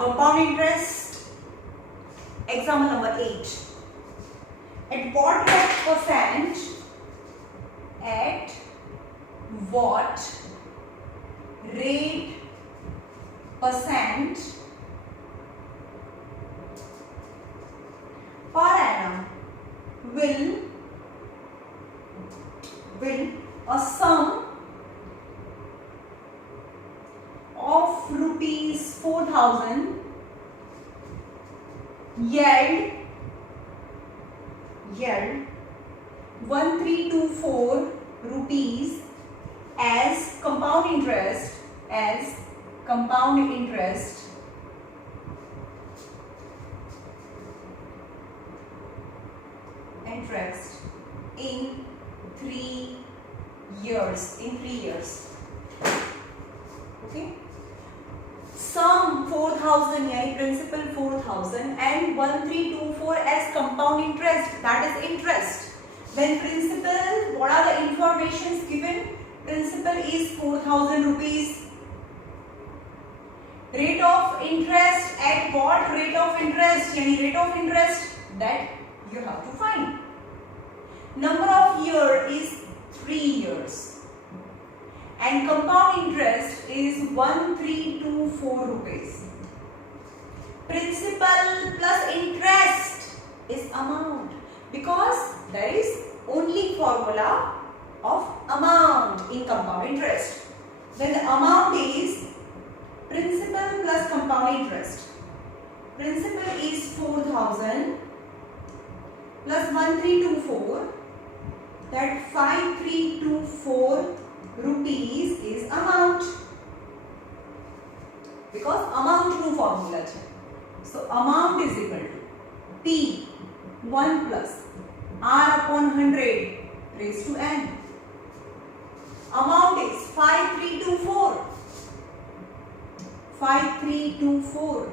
compound interest. Example number 8. At what percent? At what rate percent per annum will a sum of rupees 4,000 yield 1324 rupees as compound interest in 3 years. Okay, sum 4,000 यानी principal 4,000 and 1324 as compound interest, that is interest. When principal, what are the informations given? Principal is 4,000 rupees. Rate of interest, at what rate of interest? यानी rate of interest that you have to find. Number of year is 3 years. And compound interest is 1324 rupees. Principal plus interest is amount, because there is only formula of amount in compound interest. Then the amount is principal plus compound interest. Principal is 4,000 plus 1324, that 5324 rupees is amount, because amount નું formula છે. So amount is equal to P 1 plus R upon 100 raised to n. Amount is 5324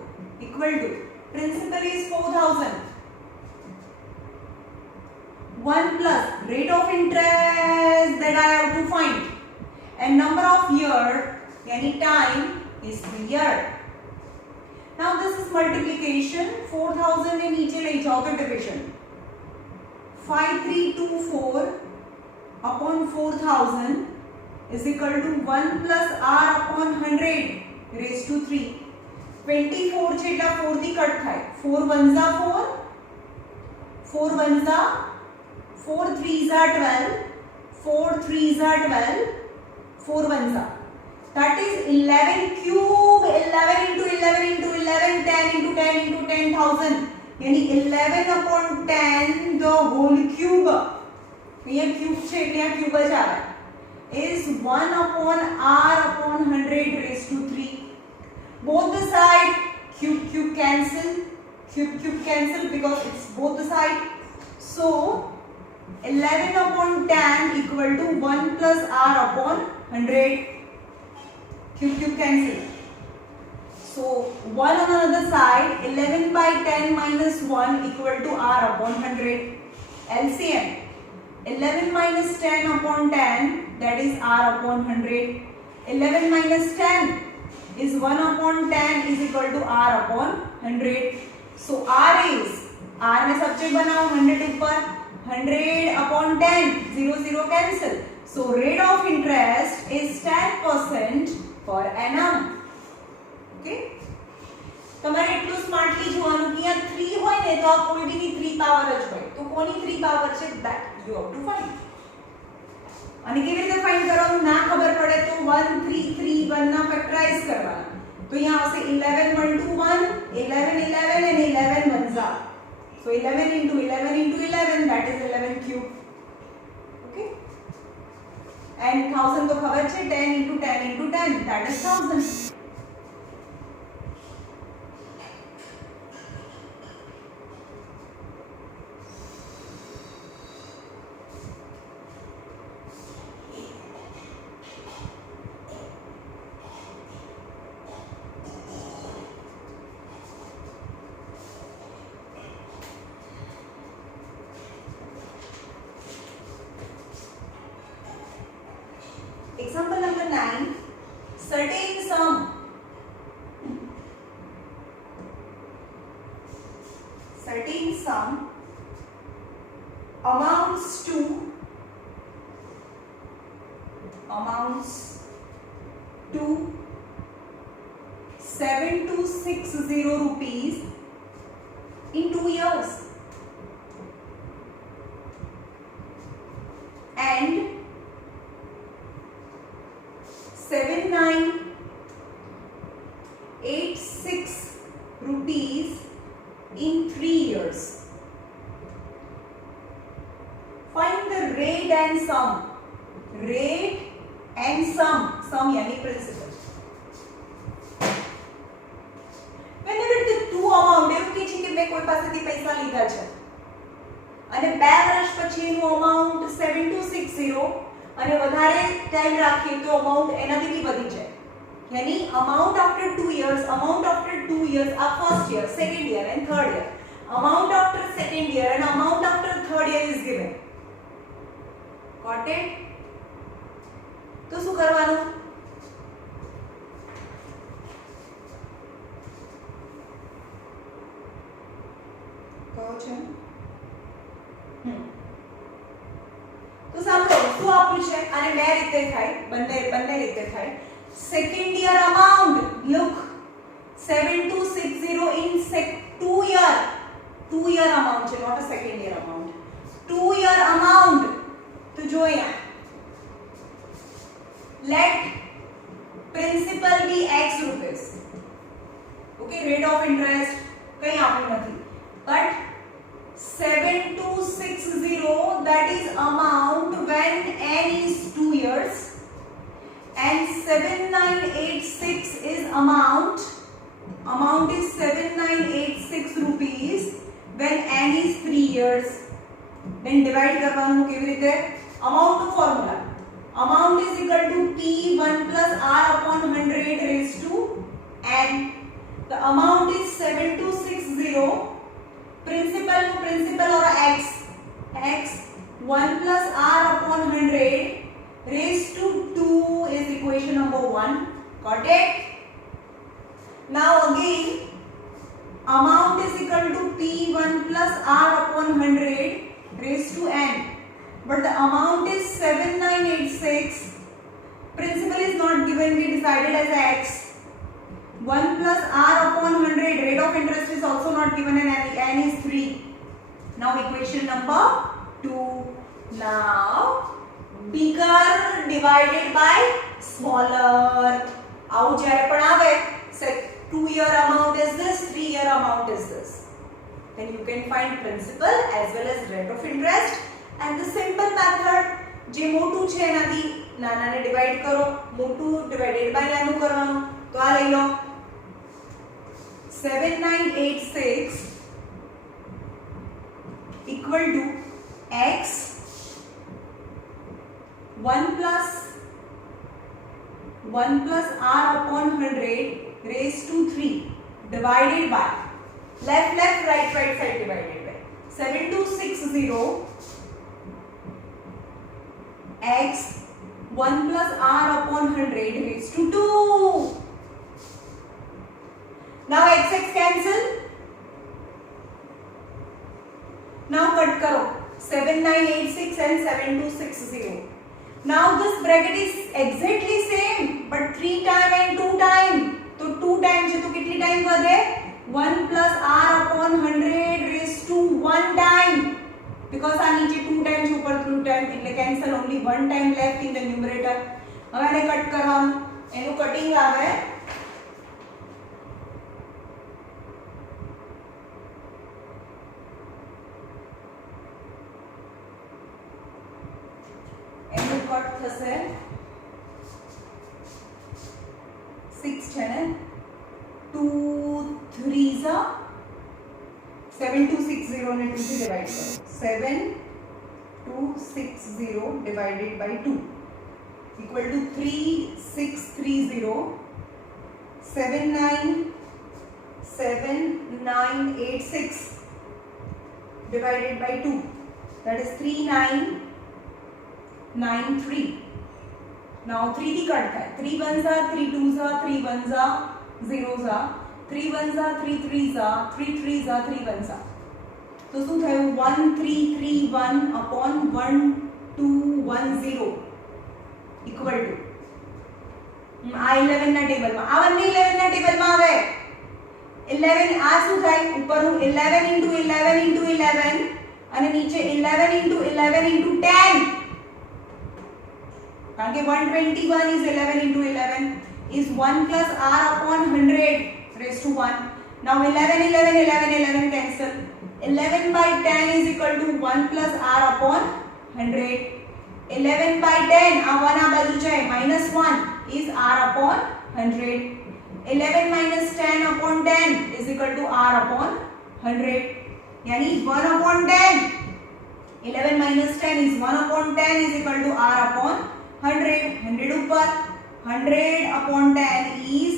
equal to principal is 4,000, 1 plus rate of interest that I have to find, and number of year yani time is 3 year. Now this is multiplication. 4,000 in each ले जाओ तो division. 5324 upon 4,000 is equal to 1 plus R upon 100 raised to 3. 24 જેટલા 4 થી cut થાય. 4 1s are 4, 4 1s are 4 3s are 12, 4 3s are 12, 4 1s are. That is 11 cube, 11 into 11 into 11, 10 into 10 into 10,000. यानी 11 upon 10 the whole cube. ये cube છે એટલે આ cube જ આવે. Is 1 upon R upon 100 raised to 3. Both the side cube cancel. Cube cancel because it's both the side. So 11 upon 10 equal to 1 plus R upon 100. Cube cancel. So 1 on another side, 11 by 10 minus 1 equal to R upon 100. LCM. 11 minus 10 upon 10, that is R upon 100. 11 minus 10 is 1 upon 10 is equal to R upon 100. So R is, R में subject बनाओ 100 ऊपर, 100 upon 10, 0 0 cancel. So rate of interest is 10% per annum. Okay? તમારે એટલું smartly જોવાનું કે આ 3 હોય ને તો આ કોઈ બીની 3 પાવર જ હોય. તો કોની 3 પાવર છે that you have to find. અને કેવી રીતે ફાઇન્ડ કરવાનું ના ખબર પડે તો 1 3 3 1 ના ફેક્ટરાઇઝ કરવાના. તો અહીંયા આવશે 11 1 2 1, 11 11 and 11 ones are. So 11 into 11 into 11, that is 11 cube. Okay? And 1000 તો ખબર છે 10 into 10 into 10, that is 1000. Example number 9. Certain sum certain sum amounts to 7260 rupees in 2 years and 7986 rupees in 3 years. Find the rate and sum. Rate and sum. Sum yani principal. Whenever the two amount એવું કે છે કે મેં કોઈ પાસેથી પૈસા લીધા છે અને 2 વર્ષ પછી એનું અમાઉન્ટ 7260 અને વધારે ટાઈમ રાખીએ તો અમાઉન્ટ એનાથી બી વધી જાય. यानी amount after 2 years, amount after 2 years are first year, second year and third year. Amount after second year and amount after third year is given. Got it? तो શું કરવાનું? કહો છે તો સાંભળો શું આપ્યું છે અને બે રીતે થાય બંને રીતે થાય. Second year amount, look, 7260 in 2 year. 2 year amount છે, not a second year amount. 2 year amount. તો જો અહીંયા. Let principal be x rupees. Okay, rate of interest કઈ આપ્યું નથી. But 7260 that is amount when n is 2 years. And 7986 is amount is 7986 rupees when n is 3 years. Then divide કરવાનું કેવી રીતે? Amount નું formula. Amount is equal to P1 plus R upon 100 raised to n. The amount is 7260. Principal or x 1 plus R upon 100 raised to 2 is equation number 1. Got it? Now again, amount is equal to P1 plus R upon 100 raised to n. But the amount is 7986. Principal is not given, we decided as x. 1 plus R upon 100, rate of interest is also not given and n is 3. Now equation number 2. Now bigger divided by smaller. આવું જ્યારે પણ આવે, say 2 year amount is this, 3 year amount is this. Then you can find principal as well as rate of interest. And the simple method, જે મોટું છે એનાથી નાનાને divide કરો, મોટું ડિવાઇડેડ બાય નાનું કરવાનું. તો આ લઈ લો 7986 equal to x 1 plus R upon 100 raised to 3 divided by left right side divided by 7260 x 1 plus R upon 100 raised to 2. Now x cancel. Now cut karo 7986 and 7260. Now this bracket is exactly same but 3 time and 2 time. तो 2 time છે તો કેટલી time વધે? 1 plus R upon 100 raised to 1 time. Because આ નીચે 2 time છે ઉપર 2 time એટલે cancel, only 1 time left in the numerator. હવે આને કટ કરવાનું. એનું કટિંગ આવે કટ થશે 6 છે ને 2 3s 7260 ને 2 થી ડિવાઇડ કરો 7260 divided by 2 equal to 3630 7986 divided by 2, that is 3993. Now 3 થી કટ થાય 3 1s are 3 2s are 3 1s are 0s are 3 1s are 3 3s are 3 3s are 3 1s are તો શું થયું 1331 upon 1210 ઇક્વલ ટુ આ 11 ના ટેબલમાં આ બંને 11 ના ટેબલમાં આવે 11 આ શું થાય ઉપરનું 11 into 11 into 11 અને નીચે 11 into 11 into 10 કારણ કે 121 is 11 into 11 is 1 plus r upon 100 raised to 1. Now 11 11 11 11 cancel. 11 by 10 is equal to 1 plus r upon 100. 11 by 10 આ 1 આ બાજુ જાય -1 is r upon 100. 11 minus 10 upon 10 is equal to r upon 100. यानी 1 upon 10. 11 minus 10 is 1 upon 10 is equal to r upon 100. 100 ऊपर 100 upon 10 is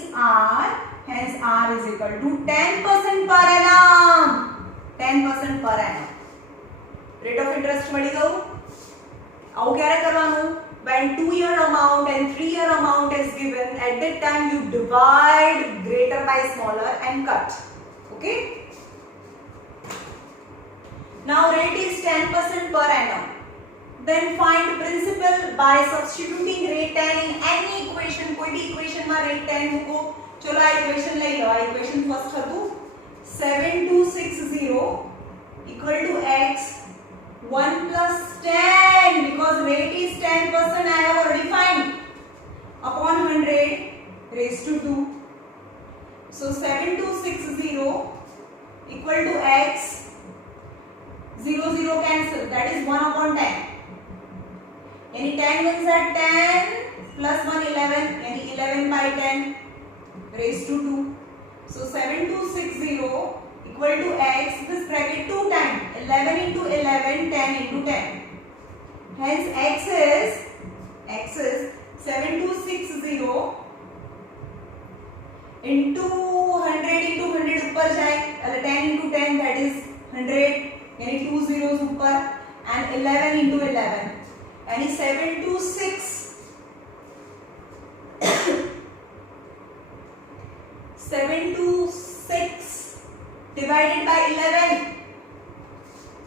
r, hence r is equal to 10% per annum. 10% per annum. Rate of interest મળી ગયું. આવું ક્યારે કરવાનું? When 2-year amount and 3-year amount is given, at that time you divide greater by smaller and cut. Okay? Now rate is 10% per annum. Then find principal by substituting rate 10 in any equation. कोई भी equation में rate 10 મૂકો. चलो આ equation લઈ લો. આ equation first હતું 7260 equal to x 1 plus 10 because rate is 10%. I have already find upon 100 raised to 2. So 7260 equal to x 0 0 cancel, that is 1 upon 10. यानी 10 ones are 10 plus 1 11 यानी 11 by 10 raised to 2. So 7260 equal to x, this bracket 2 times 11 into 11 10 into 10. Hence x is 7260 into 100 into 100 ऊपर जाए, 10 into 10 that is 100 यानी 2 zeros ऊपर and 11 into 11 यानी 726 divided by 11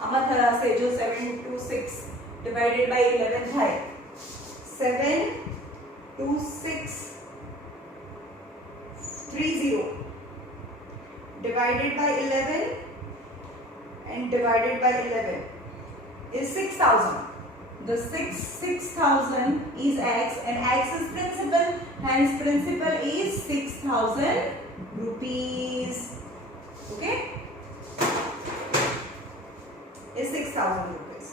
આમાં થશે જો 726 divided by 11 થાય 72630 divided by 11 and divided by 11 is 6000. The 6000 is x and x is principal, hence principal is 6000 rupees. Okay, is 6000 rupees.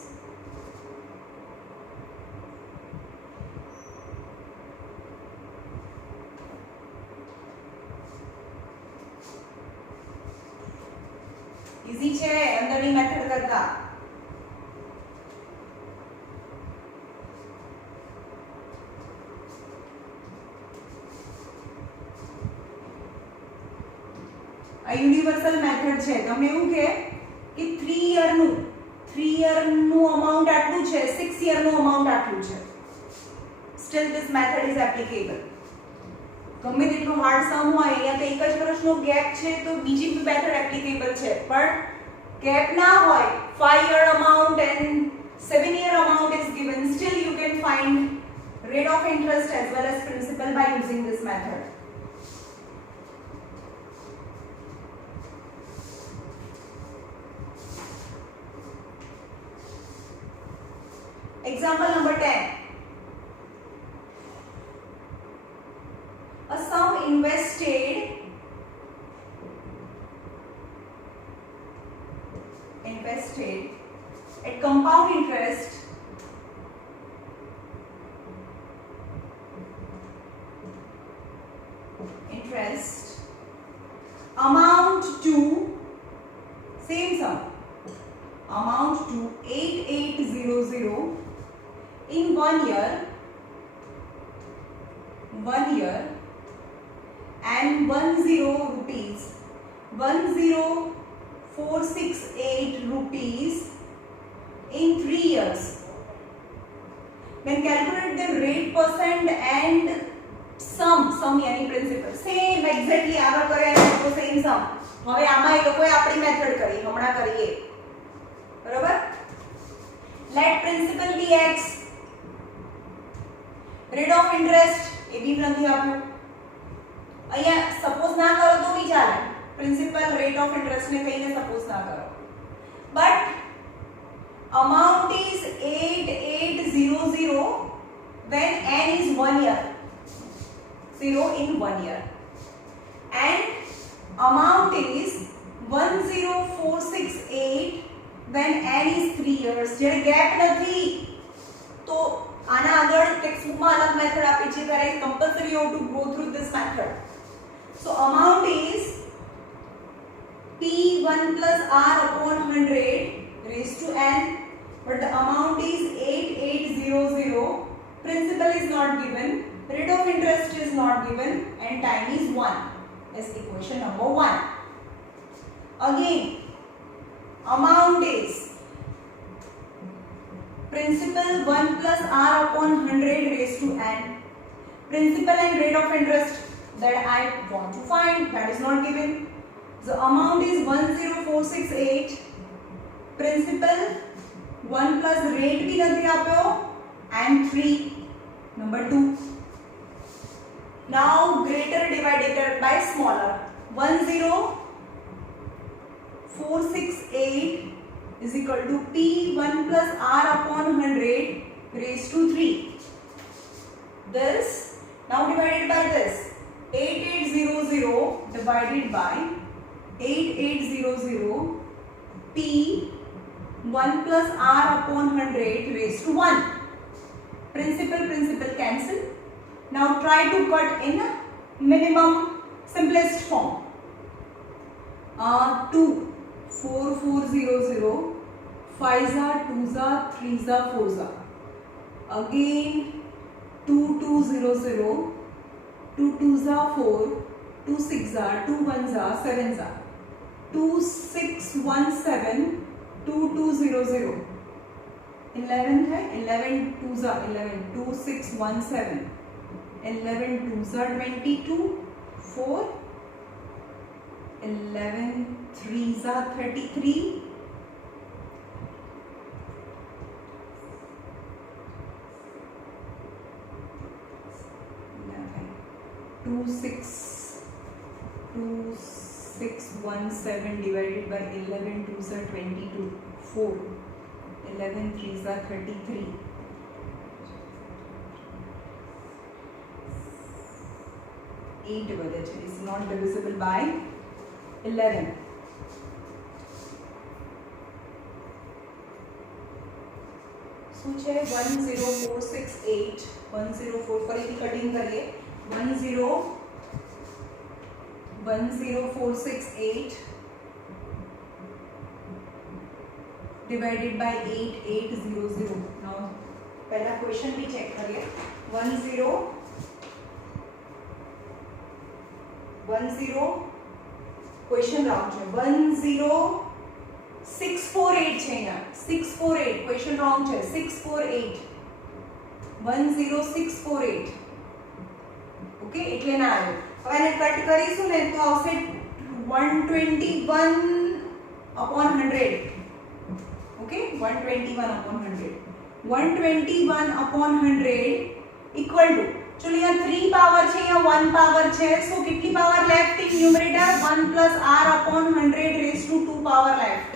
Easy છે અંદરની method કરતા. આ યુનિવર્સલ મેથડ છે. તમને એવું કે 3 યર નું અમાઉન્ટ આટલું છે, 6 યર નું અમાઉન્ટ આટલું છે. Steel this method is applicable. ગમે તેટલું હાર્ડ સમ હોય, અહીંયા તો એક જ વર્ષનો ગેપ છે તો બીજી મેથડ એપ્લિકેબલ છે. પણ ગેપ ના હોય, 5-year amount and 7-year amount is given, still you can find rate of interest as well as principal by using this method. Example number 10. A sum invested at compound interest amount to same sum amount to 8800 in 1 year and 10 rupees 10468 rupees in 3 years. Then calculate the rate percent and sum यानी principal same exactly આગળ કર્યા તો same sum. હવે આમાં એ લોકોએ આપણી method કરી, હમણાં કરીએ બરોબર. Let principal be x, rate of interest એ બી નથી આપ્યું. અહીંયા સપોઝ ના કરો તો બી ચાલે, પ્રિન્સિપલ રેટ ઓફ ઇન્ટરેસ્ટ ને કહીને સપોઝ ના કરો. But amount is 8800 when n is 1 year, 0 in 1 year, and amount is 10468 when n is 3 years. જે ગેપ નથી તો આના આગળ ટેક્સ્ટબુકમાં અલગ મેથડ આપી છે, ત્યારે compulsory you have to go through this method. So amount is p1 plus r upon 100 raised to n, but the amount is 8800. Principal is not given, rate of interest is not given, and time is 1. Is equation number 1. Again, amount is principal 1 plus r upon 100 raised to n. Principal and rate of interest that I want to find, that is not given. The amount is 10468. Principal 1 plus rate bhi nathi aapyo, and 3. Number 2. Now greater divided by smaller. 10468 is equal to p1 plus r upon 100 raised to 3. This now divided by this. 8800 divided by 8800 p1 plus r upon 100 raised to 1. Principal cancel. Now try to cut in minimum simplest form. 2 4 4 0 0, 5 za 2 za 3 za 4 za, again 2 2 0 0, 2 2 za 4, 2 6 za 2 1 za 7 za, 2 6 1 7, 2 2 0 0, 11 है, 11 2 za 11, 2 6 1 7, 11 2 za 22, 4, 11 3 za 33, 2 6 1 7 divided by 11 2 za 22, 4, 11 3 za 33, 8 વધે છે, is not divisible by 11. શું છે 10468, 104 ફરીથી cutting કરીએ. 10468 divided by 8800. now पहला question भी check करिए. 10 क्वेश्चन रॉन्ग છે. 10648 છે અહીંયા, 648 क्वेश्चन रॉन्ग છે. 648 10648 ઓકે, એટલે ના આવ્યો. હવે એને કટ કરીશું ને તો આવશે 121 upon 100. Okay, 121 upon 100, 121 upon 100 equal to, चलो यहाँ 3 पावर છે, यहाँ 1 पावर છે, so कितनी power left in numerator? 1 plus r upon 100 raised to 2 power left.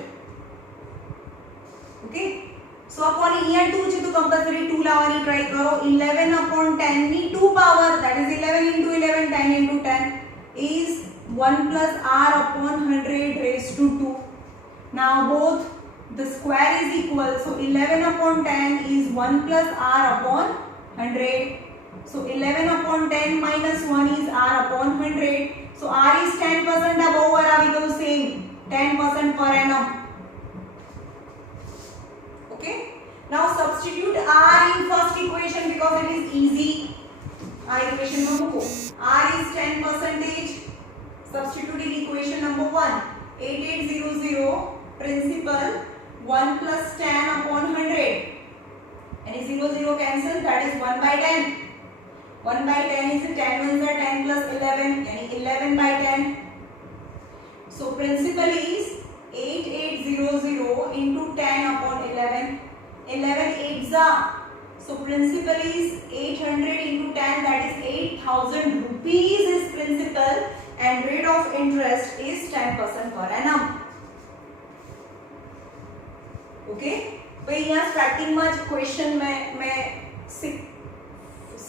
Okay, so upon यहाँ 2 છે તો कंपल्सरी 2 લાવવાની ટ્રાય કરો. 11 upon 10 ની 2 power, that is 11 into 11, 10 into 10 is 1 plus r upon 100 raised to 2. Now both the square is equal, so 11 upon 10 is 1 plus r upon 100. So 11 upon 10 minus 1 is r upon 100. So r is 10% above or આવી ગયું same, 10% per annum. Okay, now substitute r in first equation because it is easy. Equation માં મૂકો. r is 10%. Substitute in equation number 1. 8800 principal 1 plus 10 upon 100. Any 0 cancel, that is 1 by 10. 1 by 10 is 10 ones are 10 plus 11, yani 11 by 10. So principal is 8800 into 10 upon 11. 11 8s are. So principal is 800 into 10, that is 8,000 rupees is principal, and rate of interest is 10% per annum. Okay? तो यहाँ starting में question में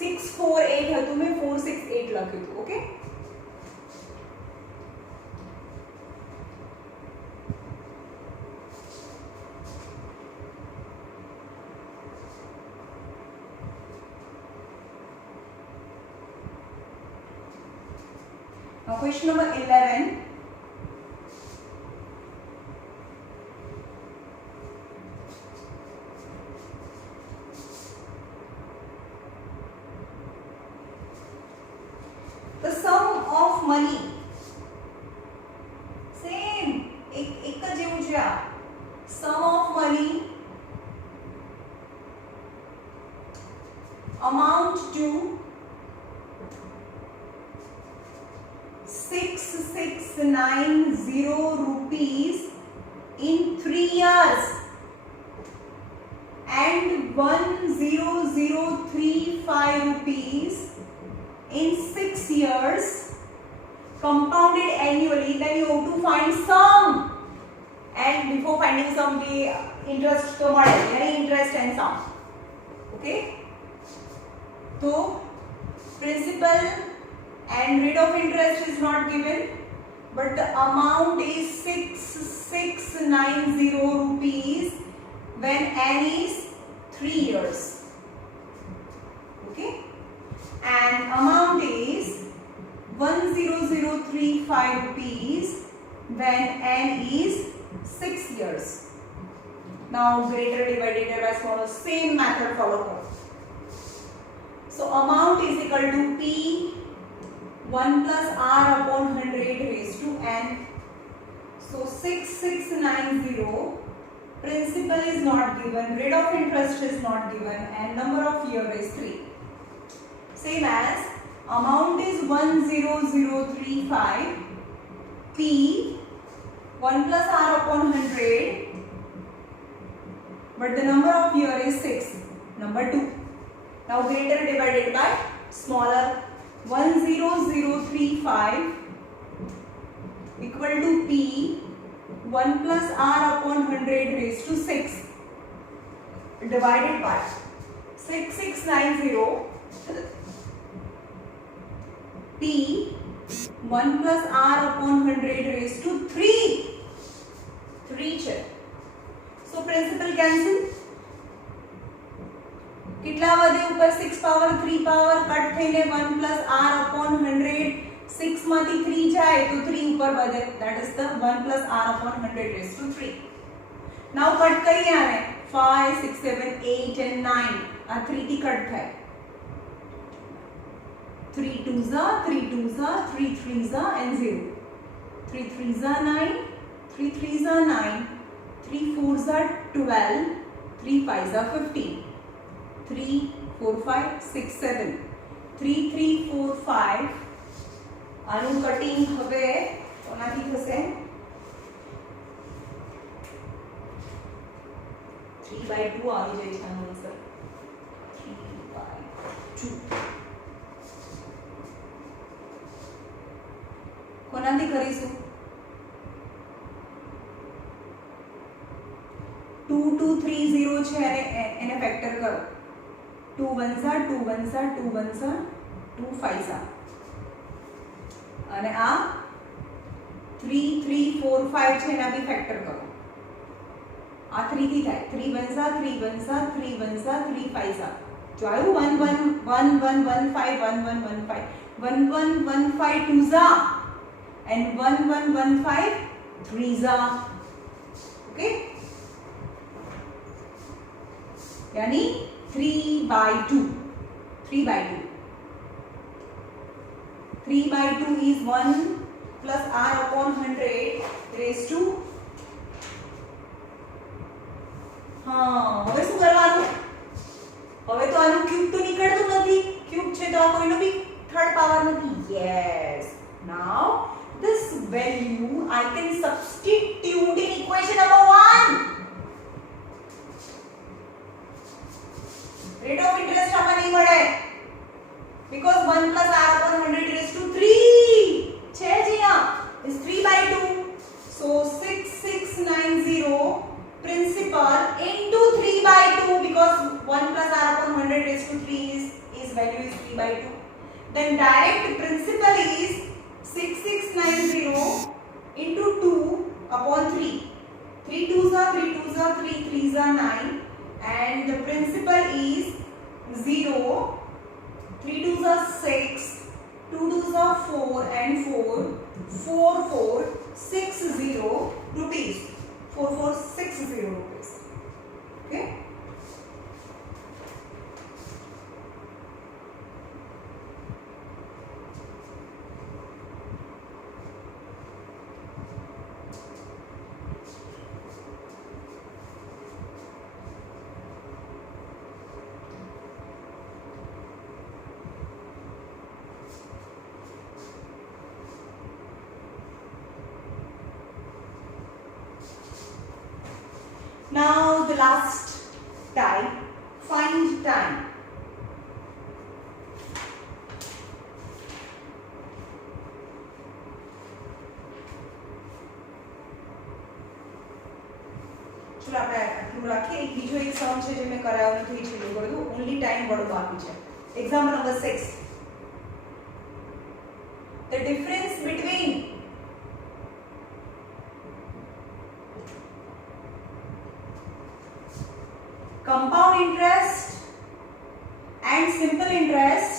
648 હતું, મેં 468 લખ્યું હતું. Okay? Now question number 11. The sum of money. Same. એક જ જેવું છે આ. Sum of money amount to 6690 rupees in 3 years and 10035 rupees in 6 years compounded annually. Then you have to find sum, and before finding sum the interest to model, yani interest and sum. Okay, so principal and rate of interest is not given, but the amount is 6690 rupees when n is 3 years. Okay, and amount is 10035 rupees when n is 6 years. Now greater divided by small, same method follow. So amount is equal to P 1 plus r upon 100 raised to n. So 6690, principal is not given, rate of interest is not given, and number of year is 3. Same as amount is 10035, P 1 plus r upon 100, but the number of year is 6, number 2. Now greater divided by smaller. 10035 equal to P 1 plus r upon 100 raised to 6 divided by 6690 P 1 plus r upon 100 raised to 3 છે. So principal cancel. કેટલા વધે ઉપર 6 power 3 power cut થઈને 1 plus r upon 100, 6 માંથી 3 જાય તો 3 ઉપર વધે, that is the 1 plus r upon 100 raised to 3. now cut કરીએ આને 5 6 7 8 and 9, આ 3 થી કટ થાય, 3 2s are 3 2s are 3 3s are and 0, 3 3s are 9, 3 3s are 9, 3 4s are 12, 3 5s are 15, 3 4 5 6 7, 3 3 4 5. આનું કટિંગ હવે કોનાથી થશે? 3/2 આવી જાય છે આનો આન્સર, 3/2. કોનાથી કરીશું? 2 2 3 0 છે અને એને ફેક્ટર કરો. 2 1s are 2 1s are 2 1s are 2 5s are, અને આ 3 3 4 5 છે એના બી ફેક્ટર કરો. આ 3 થી થાય, 3 1s are 3 1s are 3 1s are 3 5s are. જો આવ્યું 1 1 1 1 1 5 1 1 1 5 1 1 1 5 2s are and 1 1 1 5 3s are. okay, यानी 3/2. 3/2. 3/2 is 1 plus r upon 100 raised to. હવે શું કરવાનું? હવે તો આનું ક્યુબ તો નીકળતું નથી, ક્યુબ છે તો આ કોઈનો બી થર્ડ પાવર નથી. yes, now this value I can substitute in equation number 1. 1 plus r upon 100 raised to 3 is value is 3 by 2. Then direct principal is 6690 into 2 upon 3. 3 2s are 3 2s are 3 3s are 9, and the principal is 0. 3 2s are 6, 2 2s are 4 and 4 4460 rupees. 4460 rupees. Okay. Now the last type, find time. चलो આપણે આટલું રાખીએ. એક બીજો એક સમ છે જે મેં કરાવ્યો નથી, છેલ્લું બધું ઓન્લી ટાઈમ વાળું બાકી છે. Example number 6. The difference between compound interest and simple interest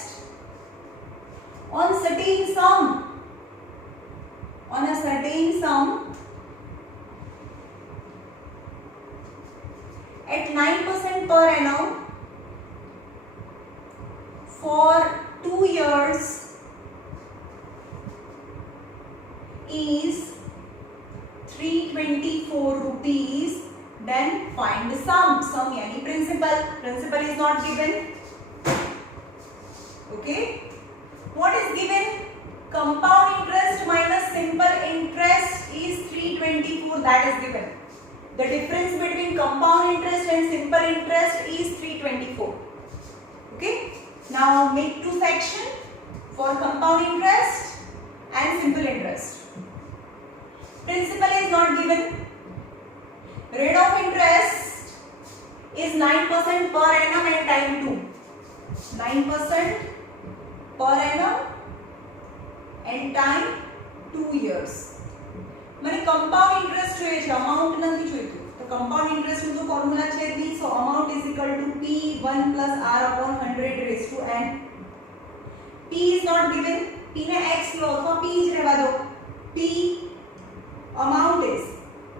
on a certain sum at 9% per annum for 2 years is 324 rupees. Then find the sum. Sum yani principal. Principal is not given. Okay. What is given? Compound interest minus simple interest is 324. That is given. The difference between compound interest and simple interest is 324. Okay. Now make two sections for compound interest and simple interest. Principal is not given. Rate of interest is 9% per annum and time 2. 9% per annum and time 2 years. મને compound interest જોઈએ છે, amount નથી જોઈતું. તો compound interest નું તો formula છે b, so amount is equal to p1 plus r upon 100 raised to n. p is not given. p ને x લો અથવા p જ રહેવા દો. p amount is,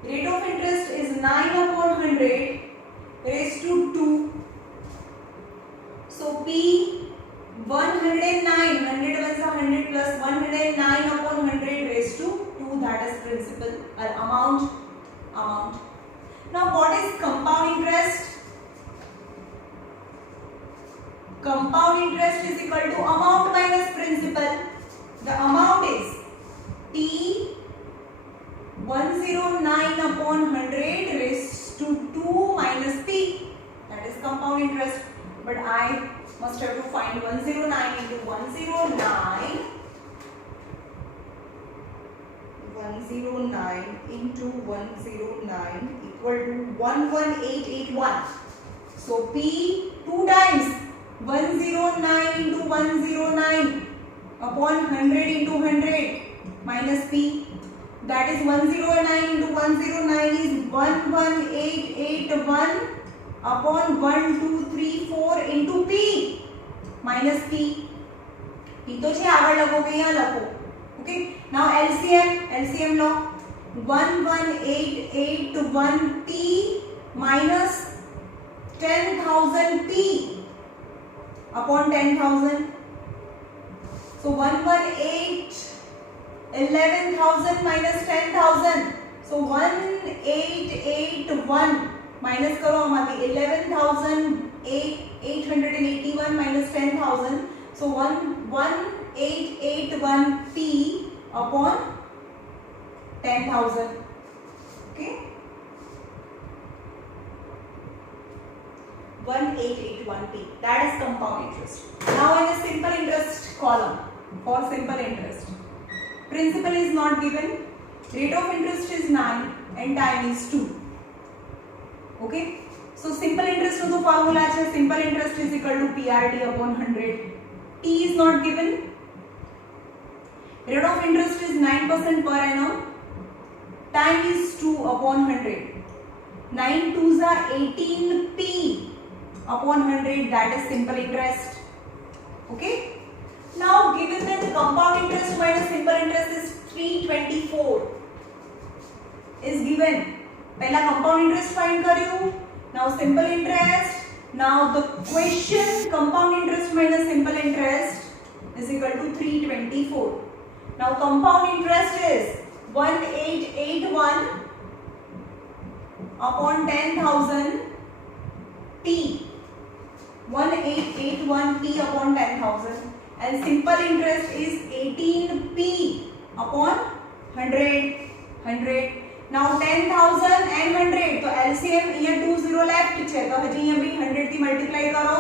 rate of interest is 9 upon 100 raised to 2. So P 109, 100 was 100 plus 109 upon 100 raised to 2, that is principal amount. Now what is compound interest? Compound interest is equal to amount minus principal. The amount is P 109 upon 100 raised to 2 minus p. That is compound interest. But I must have to find 109 into 109. 109 into 109 equal to 11881. So p 2 times 109 into 109 upon 100 into 100 minus p. That is 109 into 109 is 11881 upon 1234 into p minus p. p तो છે આગળ લખો કે અહીંયા લખો. Okay. Now LCM લો. 11881 p minus 10,000 p upon 10,000. So 11,000 minus 10,000. So 1881 minus करो हमारी 11,881 minus 10,000. So 1881 p upon 10,000. Okay. 1881 p. That is compound interest. Now in the simple interest column, for simple interest, principal is not given, rate of interest is 9 and time is 2. Okay. So simple interest નો તો formula છે simple interest is equal to PRT upon 100. T is not given. Rate of interest is 9% per annum. Time is 2 upon 100. 9 2s are 18p upon 100, that is simple interest. Okay. Now given that the compound interest minus simple interest is 324 is given. पहला compound interest find कर्યું. Now simple interest. Now the question compound interest minus simple interest is equal to 324. Now compound interest is 1881 upon 10,000 p. 1881 p upon 10,000, and simple interest is 18p upon 100. Now 10,000 and 100, तो LCM यहाँ 20 left છે, तो हजी यहाँ भी 100 થી multiply करो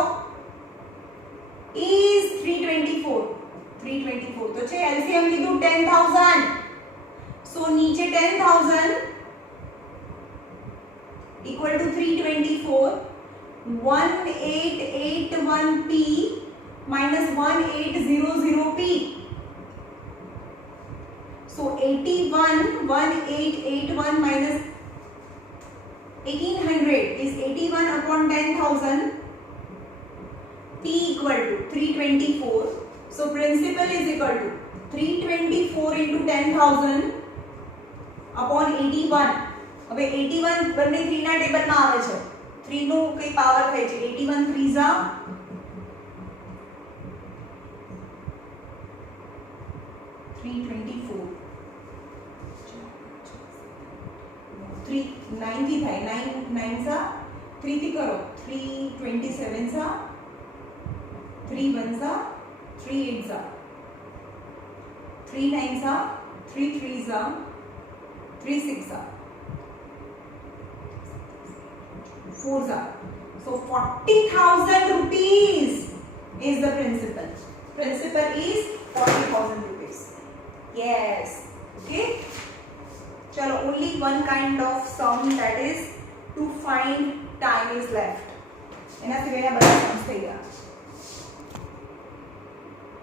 is 324, तो છે LCM લીધું 10,000, so नीचे 10,000 equal to 324, 1881p minus 1800p. So 1881 minus 1800 is 81 upon 10,000. P equal to 324. So principal is equal to 324 into 10,000 upon 81. હવે 81 બંને 3 ના ટેબલમાં આવે છે. 3 નું કઈ પાવર થાય છે? 81 3s are 324. 3 9 થી થાય, 9 9s are 3 થી કરો, 3 27s are 3 1s are 3 8s are 3 9s are 3 3s are 3 6s are 4s are. So 40,000 rupees is the principal. Principal is 40,000 rupees. Yes. Okay. Chalo, only one kind of sum, that is to find time is left. એના સિવાયના બધા sums થઈ ગયા.